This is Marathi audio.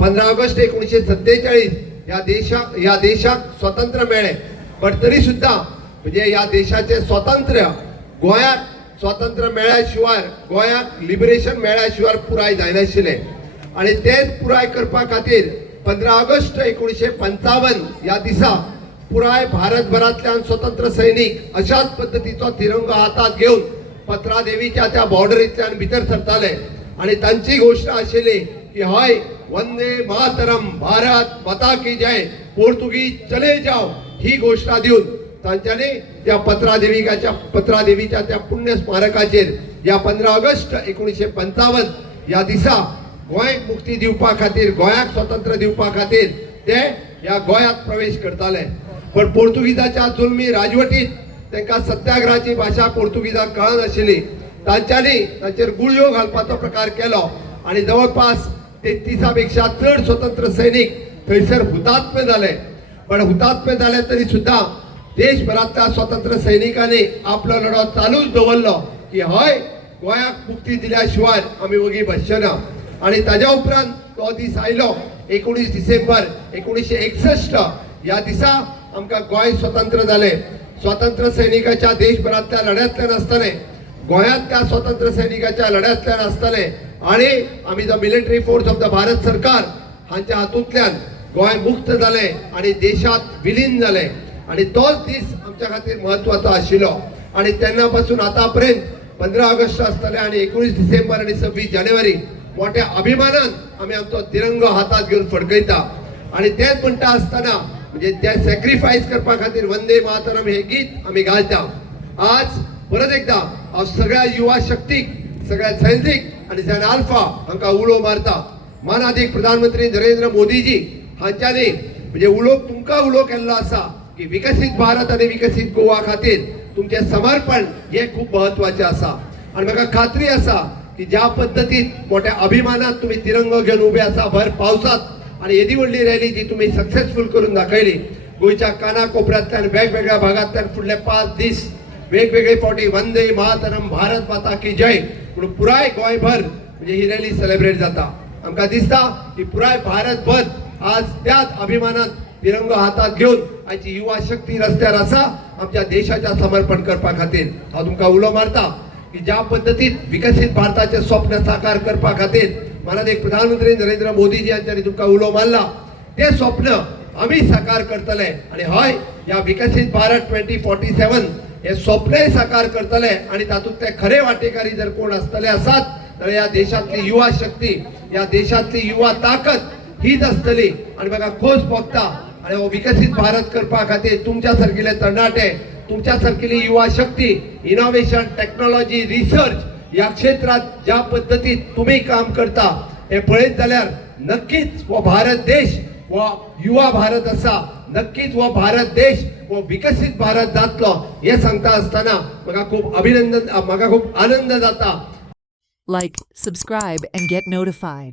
15 ऑगस्ट 1947 या देशाक स्वातंत्र्य मेळ्ळें, पण तरी सुद्धा म्हणजे या देशाचे स्वातंत्र्य गोंयाक स्वातंत्र्य मेळ्ळ्या शिवाय, गोंयाक लिबरेशन मेळ्ळ्या शिवाय पुराय जायनाशिल्लें. आणि तेच पुराय करपा खातीर 15 ऑगस्ट 1955 या दिसा पुराय भारतभरांतल्यान स्वतंत्र सैनिक अशाच पद्धतीचो तिरंगो हातात घेवन पत्रा देवीच्या त्या बॉर्डरींतल्यान भितर सरताले आणि तांची घोषणा आशिल्ली की हय वंदे मातरम, भारत माता की जय, पोर्तुगीज चले जाओ ही घोषणा दिवन तांच्यांनी त्या पत्रा देवीच्या त्या पुण्य स्मारकाचेर या 15 ऑगस्ट 1955 या दिसा गोंयाक मुक्ती दिवपा खातीर, गोंयाक स्वातंत्र्य दिवपा खातीर ते ह्या गोंयांत प्रवेश करताले. पण पोर्तुगीजाच्या जुलमी राजवटीत तांकां सत्याग्रहाची भाशा पोर्तुगीजाक कळनाशिल्ली. तांच्यांनी तांचेर गुळयो घालपाचो प्रकार केलो आणि जवळपास 33 पेक्षा चड स्वतंत्र सैनीक थंयसर हुतात्मे जाले. पण हुतात्मे जाले तरी सुद्धा देशभरांतल्या स्वतंत्र सैनिकांनी आपलो लढो चालूच दवरलो की हय गोंयाक मुक्ती दिल्या शिवाय आमी वगी बसचेना. आणि ताज्या उपरांत तो दीस आयलो 19 डिसेंबर 1961 या दिसा आमकां गोंय स्वतंत्र जालें. स्वातंत्र्य सैनिकाच्या देशभरांतल्या लढ्यांतल्यान आसतलें, गोंयांत त्या स्वातंत्र्य सैनिकाच्या लढ्यांतल्यान आसतलें आणि आमी जो military force of the Bharat सरकार हांच्या हातूंतल्यान गोंय मुक्त जालें आणि देशात विलीन जालें. आणि तोच दीस आमच्या खातीर म्हत्वाचो आशिल्लो. आणि तेन्ना पासून आतां पर्यंत 15 ऑगस्ट आसतलें आणि 19 डिसेंबर आणि 26 जानेवारी मोठ्या अभिमानान आमी आमचो तिरंगो हातात घेवन फडकयता. आणि तेच म्हणटा आसतना म्हणजे ते सॅक्रिफायस करपा खातीर वंदे मातरम हे गीत आमी घालता. आज परत एकदा हांव सगळ्या युवा शक्तीक, सगळ्या सैनिक आणि झॅन आल्फा हांकां उलो मारता. माननीय प्रधानमंत्री नरेंद्र मोदीजी हांच्यांनी म्हणजे तुमकां उलो केल्लो आसा की विकसित भारत आणि विकसित गोवा खातीर तुमचे समर्पण हे खूप महत्वाचे आसा. आणि म्हाका खात्री आसा की ज्या पद्धतीत मोठ्या अभिमानात तुम्ही तिरंगो घेऊन उभे आसा भर पावसात आणि येदी व्हडली रॅली जी तुम्ही सक्सेसफुल करून दाखयली. गोंयच्या कानाकोपऱ्यांतल्यान वेगवेगळ्या भागांतल्यान फुडले 5 दीस वेगवेगळे फावटी वंदे मातरम, भारत माता की जय म्हणून पुराय गोंयभर म्हणजे ही रॅली सेलिब्रेट जाता. आमकां दिसता की पुराय भारतभर आज त्याच अभिमानात तिरंगो हातात घेऊन आयची युवा शक्ती रस्त्यार आसा आमच्या देशाच्या समर्पण करपा खातीर. हांव तुमकां उलो मारता की ज्या पद्धतीत विकसित भारताचे स्वप्न साकार करपा खातीर माननीय प्रधानमंत्री नरेंद्र मोदीजी यांच्यानी तुमकां उलो मारला, ते स्वप्न आमी साकार करतले. आणि हय या विकसित भारत 2047 हे स्वप्नय साकार करतले. आणि तातूंत ते खरे वाटेकारी जर कोण आसतले आसात तर या देशातली युवा शक्ती, या देशातली युवा ताकद हीच आसतली. आणि म्हाका खोस भोगता आणि हो विकसित भारत करपा खातीर तुमच्या सारकिले तरणाटे, तुमच्या सारकिली युवा शक्ती, इनोव्हेशन, टेक्नॉलॉजी, रिसर्च या क्षेत्रात ज्या पद्धतीत तुम्ही काम करता हे पळयत जाल्यार नक्कीच वो भारत देश वो युवा भारत असा, नक्कीच वो भारत देश वो विकसित भारत जातलो हे सांगता असताना म्हाका खूप आनंद जाता. Like, subscribe and get notified.